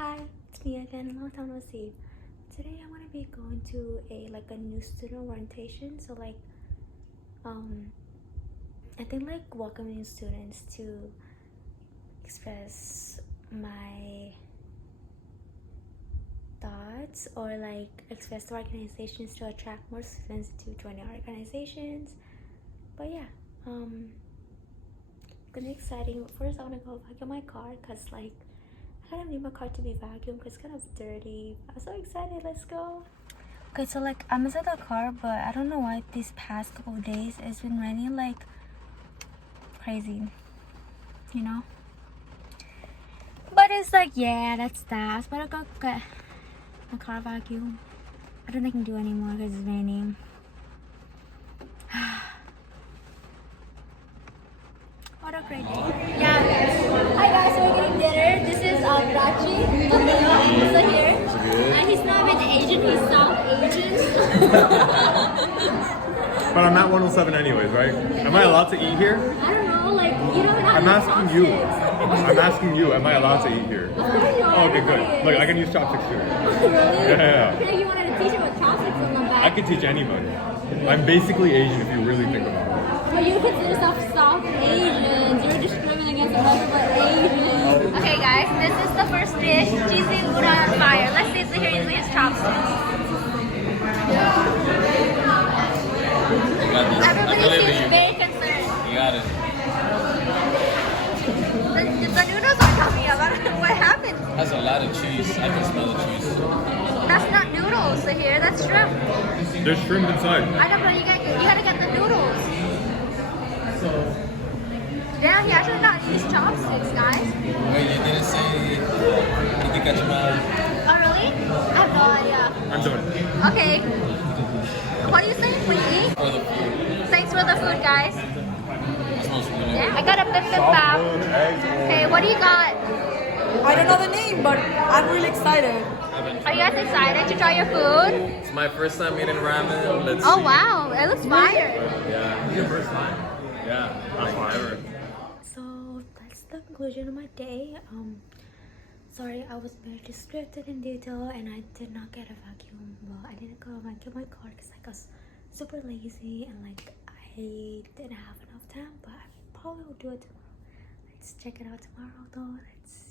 Hi, it's me again. Long time no see. Today I'm gonna be going to a new student orientation. So I think welcoming students to express my thoughts or express the organizations to attract more students to join our organizations. But yeah, gonna be exciting. First I wanna go vacuum my car because I kind of need my car to be vacuumed because it's kind of dirty. I'm so excited. Let's go. Okay, so I'm inside the car, but I don't know why these past couple of days it's been raining like crazy, you know. But it's yeah, that's that. So I gotta go get my car vacuum. I don't think I can do anymore because it's raining. What a great day. Yeah. Hi guys, we're getting dinner. This is Rachi. He's here. And he's not even Asian, he's South Asian. But I'm at 107 anyways, right? Am I allowed to eat here? I don't know, you don't have I'm asking you. I'm asking you, am I allowed to eat here? Oh, okay, good. Look, I can use chopsticks too. Really? Yeah. I feel like you wanted to teach him with chopsticks on the back. I can teach anybody. I'm basically Asian if you really think about it. But you consider yourself South Asians. You're discriminating against us for Asians. Okay guys, this is the first dish. Cheesy udon on fire. Let's see if they're using his chopsticks. Everybody seems very concerned. You got it. The noodles are coming up. I don't know what happened. Has a lot of cheese. I can smell the cheese. That's not noodles here. That's shrimp. There's shrimp inside. I know, but you gotta get the noodles. Damn, he actually not used chopsticks, guys. Wait, you didn't say Ikikachima. Oh, really? I have no idea. I'm done. Okay. What do you say? We eat? For the food. Thanks for the food, guys. That smells really Yeah, I got a bibimbap. Okay, what do you got? I don't know the name, but I'm really excited. Are you guys excited to try your food? It's my first time eating ramen. Let's Oh, see. wow. It looks fire. Yeah. It's your first time? Yeah. Not forever. So that's the conclusion of my day. Sorry, I was very distracted in detail and I did not get a vacuum. Well, I didn't go vacuum my car because I was super lazy and I didn't have enough time, but I probably will do it tomorrow. Let's check it out tomorrow though. Let's